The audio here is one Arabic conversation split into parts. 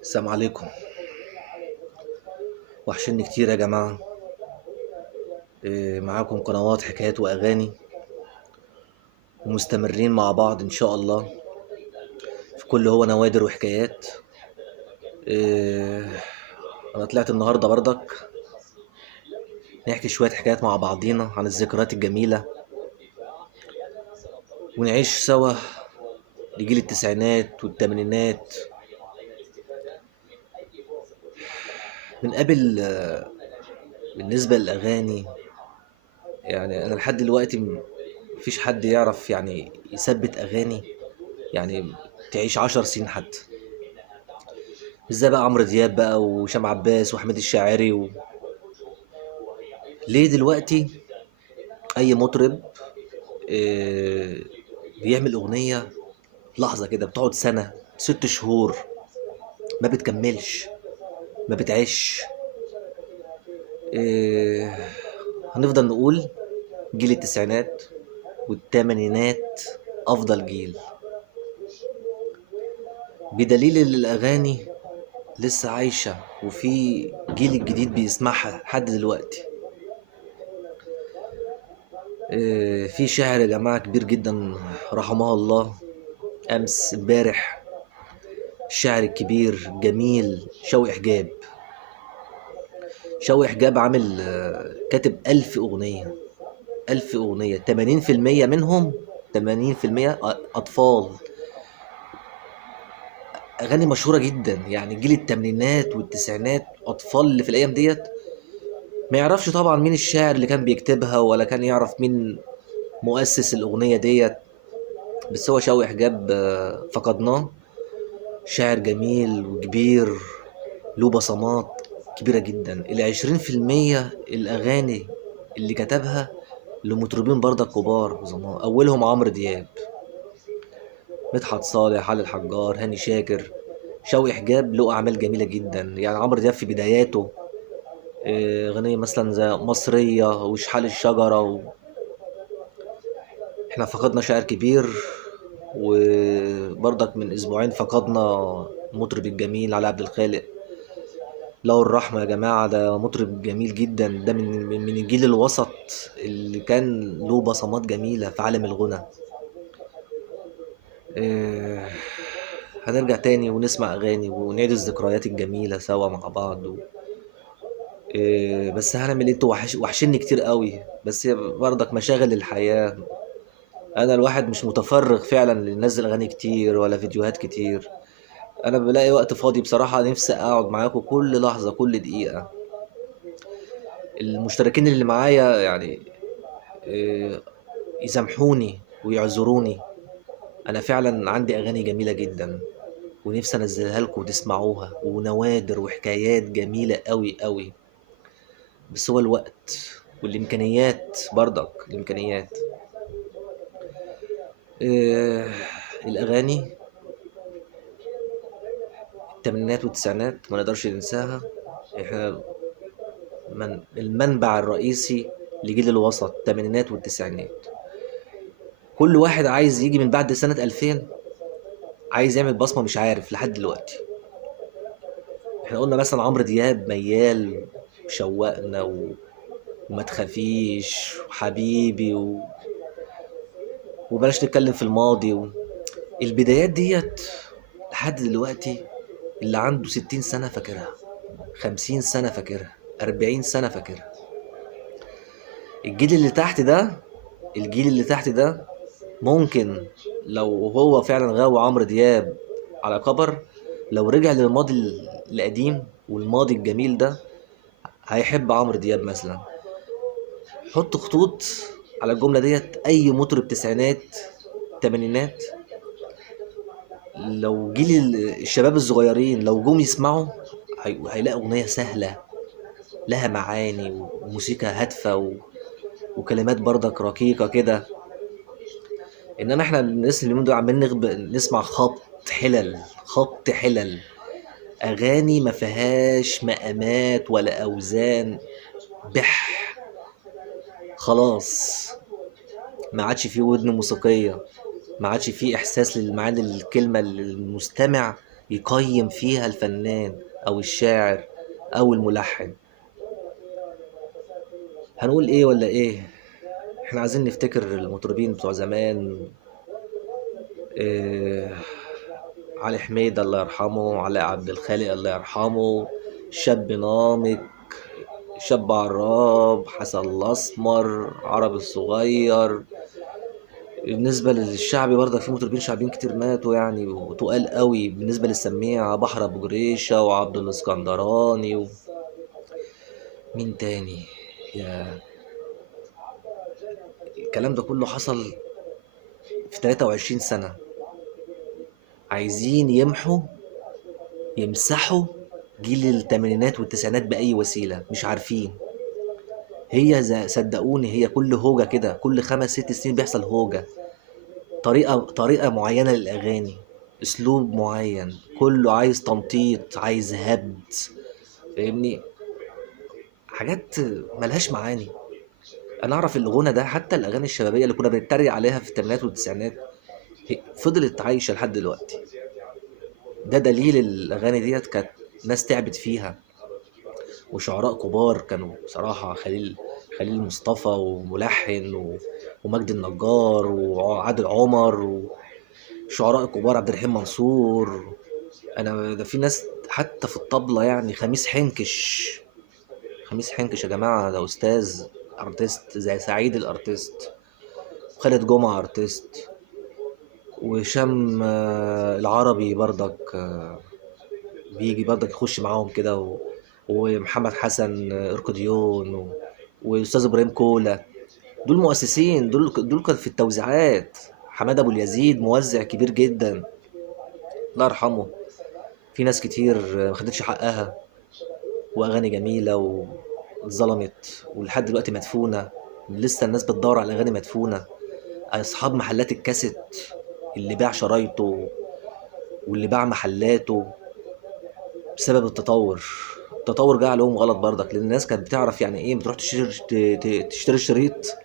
السلام عليكم. وحشني كتير يا جماعة. معاكم قنوات حكايات وأغاني، ومستمرين مع بعض إن شاء الله في كل هو نوادر وحكايات. إيه، أنا طلعت النهاردة بردك نحكي شوية حكايات مع بعضينا عن الذكريات الجميلة، ونعيش سوا لجيل التسعينات والتمانينات. من قبل بالنسبة للأغاني، يعني أنا لحد دلوقتي مفيش حد يعرف يعني يثبت أغاني، يعني تعيش 10 سنين حتى. ازاي بقى عمرو دياب بقى وهشام عباس وحميد الشاعري ليه دلوقتي اي مطرب آه، بيعمل اغنية لحظة كده بتقعد سنة 6 شهور، ما بتكملش، ما بتعيش. آه، هنفضل نقول جيل التسعينات والثمانينات افضل جيل، بدليل ان الاغاني لسه عايشة وفي جيل الجديد بيسمعها لحد دلوقتي. في شاعر يا جماعة كبير جدا رحمه الله أمس امبارح، الشاعر الكبير جميل شوقي حجاب. شوقي حجاب عامل كاتب 1000 أغنية، 1000 أغنية، 80% منهم 80% أطفال. أغاني مشهورة جدا، يعني جيل التمانينات والتسعينات أطفال اللي في الأيام ديت ما يعرفش طبعا مين الشاعر اللي كان بيكتبها، ولا كان يعرف مين مؤسس الأغنية ديت. بس هو شوقي حجاب فقدناه. شاعر جميل وكبير، له بصمات كبيرة جدا. 20% الأغاني اللي كتبها لمطربين برضه كبار زمان، أولهم عمرو دياب، مدحت صالح، علي الحجار، هاني شاكر. شوقي حجاب له أعمال جميلة جدا. يعني عمرو دياب في بداياته أغنية مثلا زي مصرية وشحال الشجرة احنا فقدنا شاعر كبير. وبرضك من أسبوعين فقدنا مطرب الجميل علي عبد الخالق، له الرحمة يا جماعة. ده مطرب جميل جدا، ده من الجيل الوسط اللي كان له بصمات جميلة في عالم الغنى. إيه، هنرجع تاني ونسمع أغاني ونعيد الذكريات الجميلة سوا مع بعض إيه، بس هنعمل ايه؟ انتوا وحشني كتير قوي، بس هي برضك مشاغل الحياة. أنا الواحد مش متفرغ فعلا لننزل أغاني كتير ولا فيديوهات كتير. أنا بلاقي وقت فاضي بصراحة، نفسي أقعد معاكم كل لحظة كل دقيقة. المشتركين اللي معايا يعني إيه، يسامحوني ويعذروني. انا فعلا عندي اغاني جميله جدا ونفسي انزلها لكم وتسمعوها، ونوادر وحكايات جميله قوي قوي. بس هو الوقت والامكانيات، برضك الامكانيات. إيه، الاغاني الثمانينات والتسعينات ما نقدرش ننساها. احنا المنبع الرئيسي لجيل الوسط، الثمانينات والتسعينات. كل واحد عايز يجي من بعد سنة 2000 عايز يعمل بصمة، مش عارف لحد دلوقتي. احنا قلنا مثلا عمرو دياب ميال وشوقنا وما تخافيش وحبيبي وبلاش نتكلم في الماضي البدايات ديت لحد دلوقتي. اللي عنده 60 سنة فاكرها، 50 سنة فاكرها، 40 سنة فاكرها. الجيل اللي تحت ده، الجيل اللي تحت ده ممكن لو هو فعلا غاوي عمرو دياب على كبر، لو رجع للماضي القديم والماضي الجميل ده هيحب عمرو دياب مثلا. حط خطوط على الجملة ديت. أي مطرب تسعينات تمانينات، لو جيل الشباب الصغيرين لو جم يسمعوا هيلاقوا أغنية سهلة لها معاني وموسيقى هادفة وكلمات برضك رقيقة كده. إنما إحنا الناس اليومين دول عمالين نسمع خبط حلل، خبط حلل، أغاني ما فيهاش مقامات ولا أوزان. بح، خلاص ما عادش فيه ودن موسيقية. ما عادش فيه احساس للمعاني الكلمة اللي المستمع يقيم فيها الفنان او الشاعر او الملحن. هنقول ايه ولا ايه؟ احنا عايزين نفتكر المطربين بتوع زمان. إيه، علي حميد الله يرحمه، علاء عبد الخالق الله يرحمه، شاب نامك، شاب عراب، حسن الاسمر، عربي الصغير. بالنسبة للشعبي برضك في مطربين شعبيين كتير ماتوا يعني وتقال قوي. بالنسبة للسميعة بحر أبو جريشة وعبد الاسكندراني مين تاني؟ يا الكلام ده كله حصل في 23 سنة. عايزين يمسحوا جيل التمانينات والتسعينات بأي وسيلة، مش عارفين. هي صدقوني هي كل هوجة كده، كل 5 6 سنين بيحصل هوجة. طريقة معينة للأغاني، أسلوب معين، كله عايز تنطيط، عايز هبد، فاهمني؟ حاجات ملهاش معاني. أنا أعرف الغنى ده، حتى الأغاني الشبابية اللي كنا بنتريق عليها في الثمانينات والتسعينات فضلت عايشة لحد دلوقتي. ده دليل الأغاني ديت كانت ناس تعبت فيها، وشعراء كبار كانوا بصراحة. خليل مصطفى وملحن ومجدي النجار وعادل عمر، وشعراء كبار عبد الرحيم منصور. انا ده في ناس حتى في الطبلة يعني، خميس حنكش يا جماعة، ده استاذ ارتست زي سعيد الارتست، خالد جمعة ارتست، وهشام العربي برضك بيجي برضك يخش معاهم كده ومحمد حسن اركوديون واستاذ ابراهيم كولا. دول مؤسسين، دول كان في التوزيعات. حماده ابو اليزيد موزع كبير جدا الله يرحمه. في ناس كتير ما خدتش حقها، واغاني جميله واتظلمت ولحد دلوقتي مدفونه. لسه الناس بتدور على اغاني مدفونه. اصحاب محلات الكاسيت اللي باع شرايطه واللي باع محلاته بسبب التطور جه عليهم غلط برضك، لان الناس كانت بتعرف يعني ايه بتروح تشتري الشريط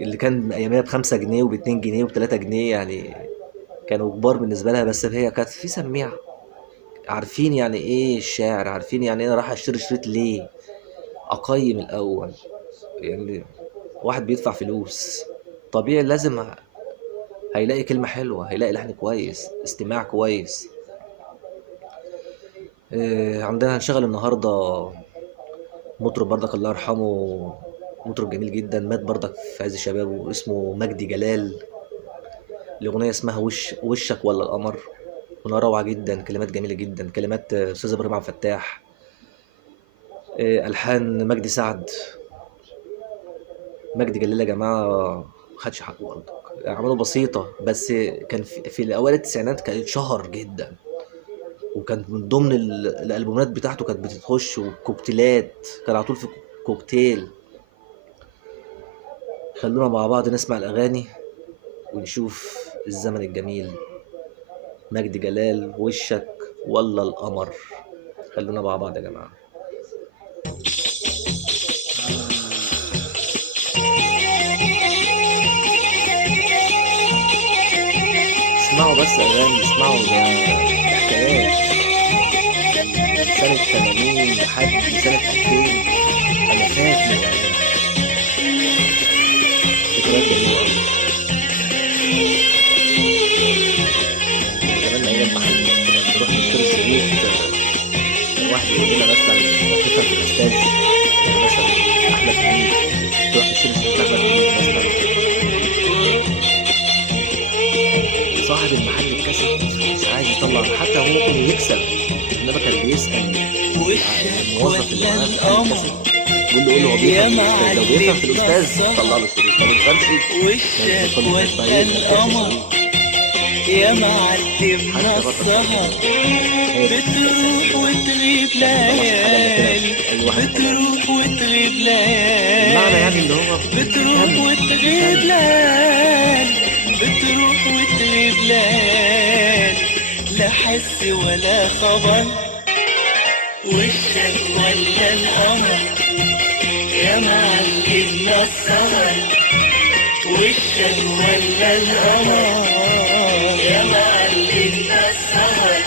اللي كان ايامها ب5 جنيه وب2 جنيه وب3 جنيه يعني. كانوا كبار بالنسبه لها، بس هي كانت في سميعه، عارفين يعني ايه الشاعر، عارفين يعني ايه انا رايح اشتري شريط ليه. اقيم الاول يعني. واحد بيدفع فلوس طبيعي لازم هيلاقي كلمة حلوة، هيلاقي لحن كويس، استماع كويس. عندنا هنشغل النهاردة مطرب برضك الله يرحمه، مطرب جميل جدا، مات برضك في عز شبابه، اسمه مجدي جلال. الأغنية اسمها وشك ولا القمر. أغنية روعة جدا، كلمات جميلة جدا، كلمات أستاذ إبراهيم عبد الفتاح، ألحان مجدي سعد. مجدي جلال يا جماعة مخدش حقه برضك، أعماله بسيطة بس كان في الأوائل التسعينات كان اتشهر جدا، وكان من ضمن الألبومات بتاعته كانت بتخش، وكوكتيلات كان على طول في كوكتيل. خلونا مع بعض نسمع الأغاني ونشوف الزمن الجميل. مجدي جلال، وشك ولا القمر. خلونا مع بعض يا جماعة. اسمعوا بس أغاني، اسمعوا ده حكايات من سنة 80 لحد سنة 2000. أنا فاكر يعني ذكريات جميلة أوي. زمان أيام ما كنا بنروح نشتري الشريط، كان واحد يقول لنا مثلا تفهم الأستاذ، يعني مثلا أحمد منيب، تروح تشتري شريط أحمد منيب مثلا، صاحب المحل الكاسيت مش عايز يطلع، حتى هو ممكن يكسب، انما كان بيسأل الموظف اللي معاه في محل الكاسيت، يقول له هو بيفهم في الاستاذ، لو بيفهم في الاستاذ طلع له الشريط، ما بيفهمش ما يدخلش الشريط. يا معلمنا السهر بتروح وتغيب ليالي، بتروح وتغيب ليالي، المعنى يعني اللي هو بتروح وتغيب ليالي، بتروح وتغيب ليالي، لا حس ولا خبر. وشك ولا القمر يا معلمنا السهر، وشك ولا القمر يا معلمنا السهر.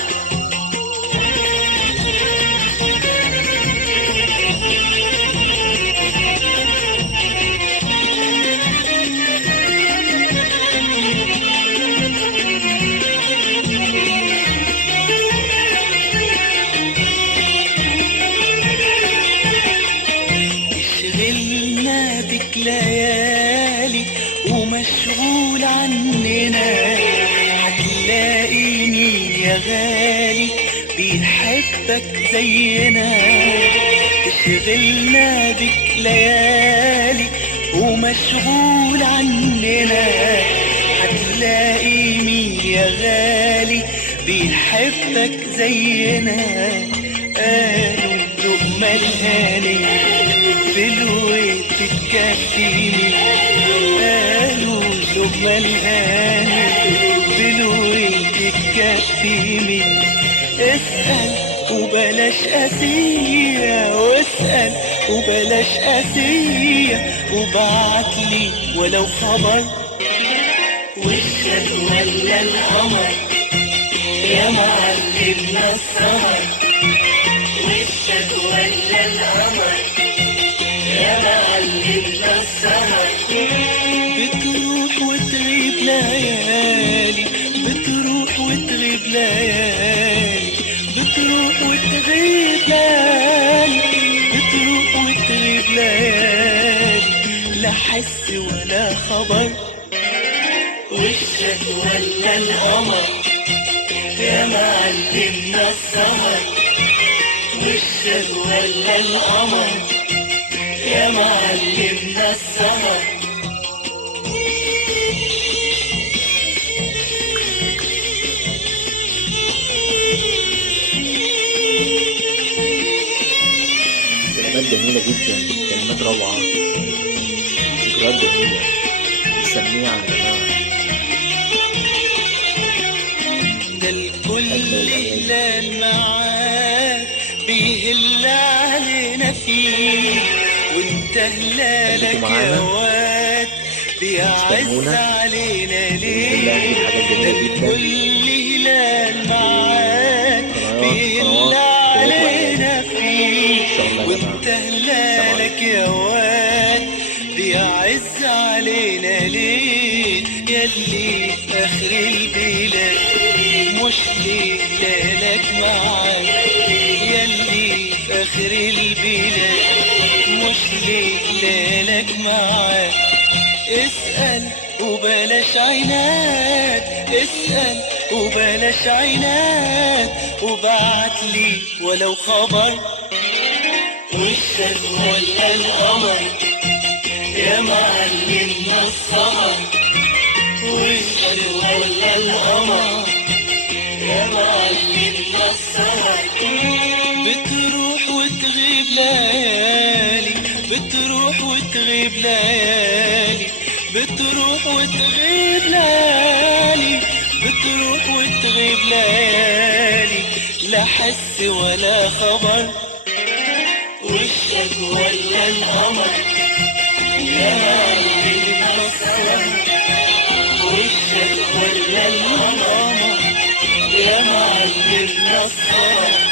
شغلنا بك ليالي ومشغول عننا، هتلاقي مين يا غالي بيحبك زينا. شغلنا بك ليالي ومشغول عننا، هتلاقي مين يا غالي بيحبك زينا. قالوا اللقمة الهانية بالوقت تكفيني، قالوا اللقمة الهانية بالوقت تكفيني. اسأل وبلاش قاسية، واسأل وبلاش قاسية، وبعتلي ولو خبر. وشك ولا القمر يا معلمنا السهر. وشك ولا القمر يا معلمنا السهر. بتروح وتغيب ليالي، بتروح وتغيب ليالي، بتروح وتغيب ليالي، بتروح وتغيب ليالي، لا حس ولا خبر. وشك ولا القمر يا معلمنا السهر. وشك ولا القمر يا معلمنا السهر. كلمات جميلة جدا، كلمات روعة، ذكريات جميلة. سميعة يا جماعة. ده الكل هلال معاك بيهل علينا فيه، وانت هلالك يا واد بيعز علينا ليه. ده الكل هلال معاك بيهل علينا فيه، وانت هلالك يا واد بيعز علينا ليه. ياللي في اخر البلاد مش هلالك معاك، ياللي في اخر البلاد مش هلالك معاك. اسأل وبلاش عناد، اسأل وبلاش عناد، وبعتلي ولو خبر. وشك ولا القمر يا معلمنا السهر. وشك ولا القمر يا معلمنا السهر. بتروح وتغيب ليالي، بتروح وتغيب ليالي، بتروح وتغيب ليالي، بتروح وتغيب ليالي، لا حس ولا خبر. وشك ولا القمر يا معلمنا السهر. وشك ولا القمر يا معلمنا السهر.